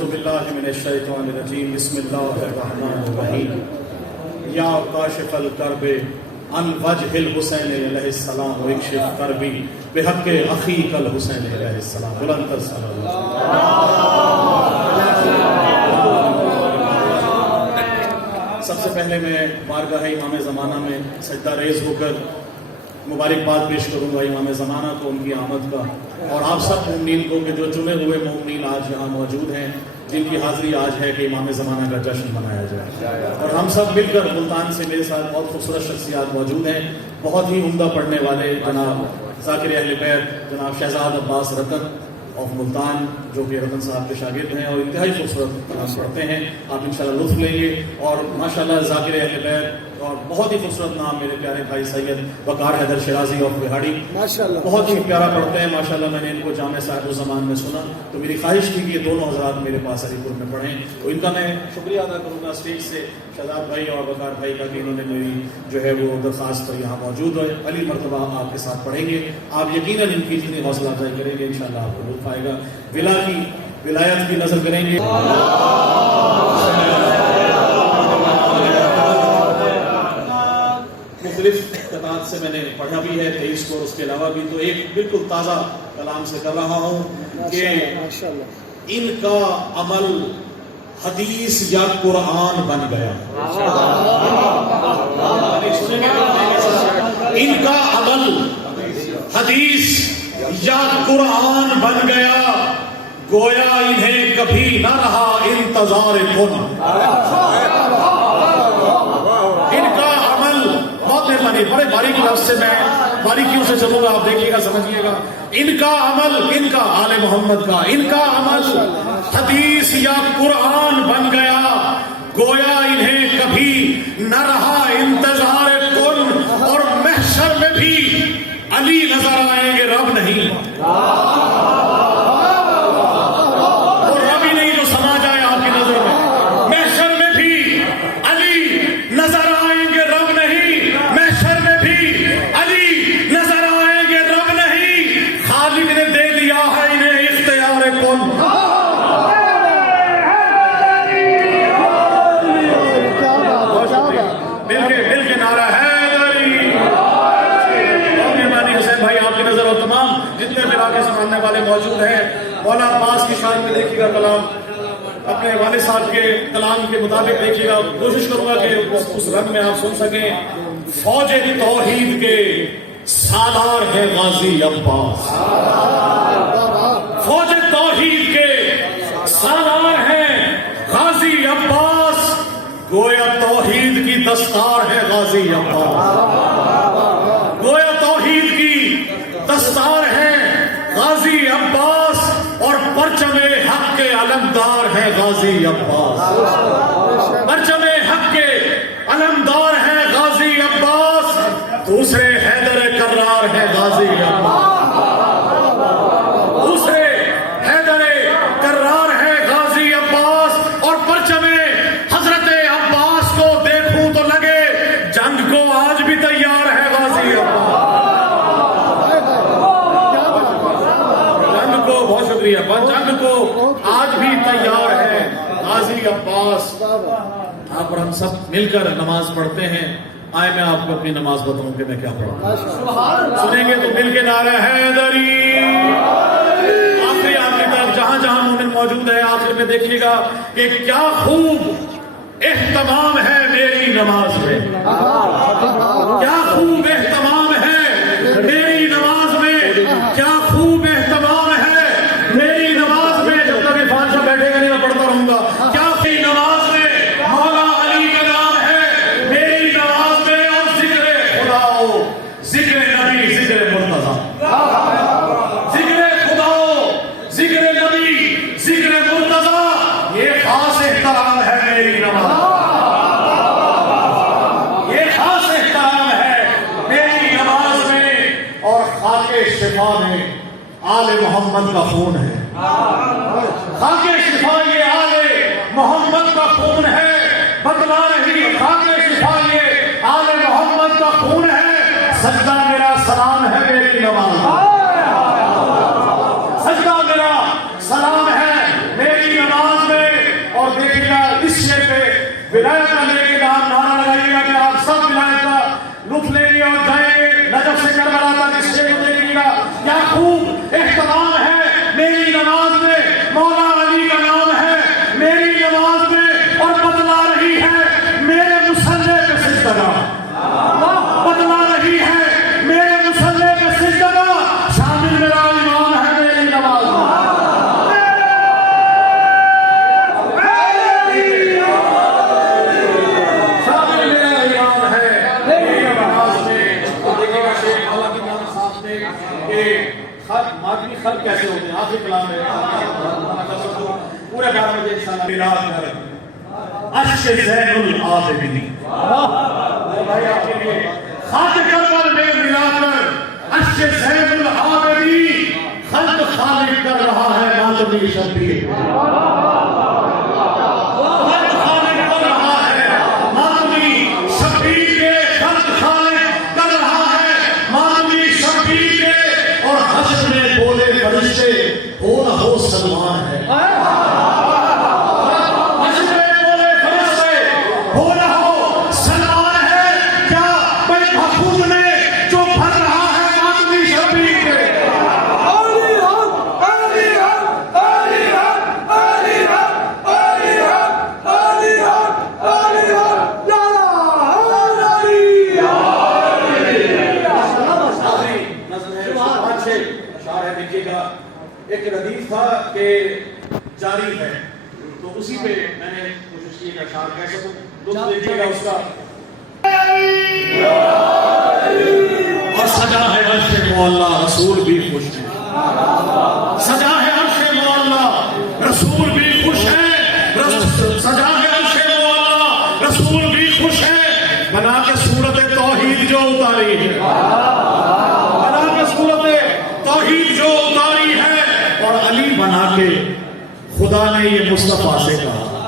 اعوذ باللہ من الشیطان الرجیم بسم اللہ الرحمن الرحیم یا کاشف الکرب عن وجہ الحسین علیہ السلام واکشف کربی بحق اخیک الحسین علیہ السلام. بلند تر صلی اللہ. سب سے پہلے میں بارگاہ امام زمانہ میں سجدہ ریز ہو کر مبارکباد پیش کروں گا امام زمانہ کو ان کی آمد کا، اور آپ سب مومنین کو کہ جو چنے ہوئے مومنین آج یہاں موجود ہیں، جن کی حاضری آج ہے کہ امام زمانہ کا جشن منایا جائے. اور ہم سب مل کر ملتان سے میرے ساتھ بہت خوبصورت شخصیات موجود ہیں، بہت ہی عمدہ پڑھنے والے جناب ذاکر اہل بیت جناب شہزاد عباس رتن آف ملتان، جو کہ رتن صاحب کے شاگرد ہیں اور انتہائی خوبصورت کلام پڑھتے ہیں. آپ انشاءاللہ لطف لیں گے. اور ماشاءاللہ ذاکر اہل بیت اور بہت ہی خوبصورت نام میرے پیارے بھائی سید وقار حیدر شیرازی آف بہاڑی، بہت ہی پیارا پڑھتے ہیں ماشاءاللہ. میں نے ان کو جامع صاحب الزمان میں سنا تو میری خواہش تھی کہ یہ دونوں حضرات میرے پاس علی پور میں پڑھیں، تو ان کا میں شکریہ ادا کروں گا اسٹیج سے شہزاد بھائی اور وقار بھائی کا کہ انہوں نے میری جو ہے وہ درخواست پر یہاں موجود ہے. علی مرتبہ آپ کے ساتھ پڑھیں گے، آپ یقیناً ان کی جتنی حوصلہ افزائی کریں گے انشاءاللہ آپ کو لطف آئے گا. ولا کی ولایت کی نظر کریں گے. مختلف قطعات سے میں نے پڑھا بھی ہے 23 کو، اس کے علاوہ بھی. تو ایک بالکل تازہ کلام سے کر رہا ہوں کہ ان کا عمل حدیث یا قرآن بن گیا. ان کا عمل حدیث یا قرآن بن گیا، گویا انہیں کبھی نہ رہا انتظار کن. ان کا عمل بہت مہربانی، بڑے باریک لفظ سے میں باریکیوں سے چلوں گا، آپ دیکھیے گا سمجھیے گا. ان کا عمل، ان کا آل محمد کا، ان کا عمل حدیث یا قرآن بن گیا، گویا انہیں کبھی نہ رہا انتظار کن. اور محشر میں بھی علی نظر آئیں گے، رب نہیں. اور رب ہی نہیں جو سما جائے آپ کی نظر میں. محشر میں بھی علی نظر آئیں گے، رب نہیں. محشر میں بھی علی نظر آئیں گے، رب نہیں. خالق نے دے دیا ہے انہیں اختیار کن. مل کے نعرہ حیدری. بھائی آپ کی نظر اور تمام جتنے بھی آگے سنانے والے موجود ہیں، مولا عباس کی شان میں دیکھیے گا کلام، اپنے والد صاحب کے کلام کے مطابق دیکھیے گا. کوشش کروں گا کہ اس رنگ میں آپ سن سکیں. فوج توحید کے سالار ہے غازی عباس. فوج توحید کے سالار ہیں غازی عباس، گویا توحید کی دستار ہے غازی عباس. گویا توحید کی دستار ہے غازی عباس، اور پرچم حق کے علمدار ہے غازی عباس. پرچم حق کے علمدار ہے غازی عباس. دوسرے حیدر کرار ہے غازی عباس. دوسرے حیدر کرار ہے غازی عباس. اور پرچم حضرت عباس کو دیکھوں تو لگے جنگ کو آج بھی تیار ہے غازی عباس. بہت شکریہ. جنگ کو آج بھی تیار ہے غازی عباس. یہاں پر ہم سب مل کر نماز پڑھتے ہیں. آئے میں آپ کو اپنی نماز بتاؤں کہ میں کیا پڑھوں. سنیں گے تو مل کے نعرہ حیدری. آخری طرف جہاں جہاں مومن موجود ہے، آخر میں دیکھیے گا کہ کیا خوب اہتمام ہے میری نماز میں. کیا خوب اہتمام ہے میری نماز میں. کیا خوب اہتمام ہے میری نماز میں. جب تک عرفان صاحب بیٹھے گا نہیں میں پڑھتا رہوں گا. کیا میری نماز میں مولا علی کا نام ہے میری نماز میں. اور ذکر خدا ہو، ذکر نبی، ذکر مرتضیٰ. ذکر خدا ہو، ذکر نبی، ذکر مرتضیٰ. یہ خاص احترام ہے میری نماز. یہ خاص احترام ہے میری نماز میں. اور خاک شفا میں آل محمد کا خون ہے. خاک شفا یہ آل محمد کا خون ہے. بدلا نہیں، خاک شفا یہ آل محمد کا خون ہے. سجدہ میرا سلام ہے میری نماز. سجدہ میرا سلام ہے میری نماز میں. 11 بجے انشاءاللہ ملا کر عرش زین العابدین خاک کربل میں ملا کر عرش زین العابدین خلق خالق کر رہا ہے ماتمی شبیر خلق خالق کر رہا ہے ماتمی شبیر خلق خالق کر رہا ہے ماتمی شبیر اور حشر میں بولے فرشتے ہو نہ ہو سلمان ہے ایک ردیف تھا کہ جاری ہے تو اسی پہ میں نے کوشش کی کہ اشعار کہہ سکوں لطف دیکھیے گا اس کا اور سجا ہے عرش معلا رسول بھی خوش ہے سجا ہے عرش معلا رسول بھی خوش ہے سجا ہے عرش معلا رسول بھی خوش ہے بنا کے صورت توحید جو اتاری ہے بنا کے صورت توحید جو اتاری ہے اور علی بنا کے خدا نے یہ مصطفیٰ سے کہا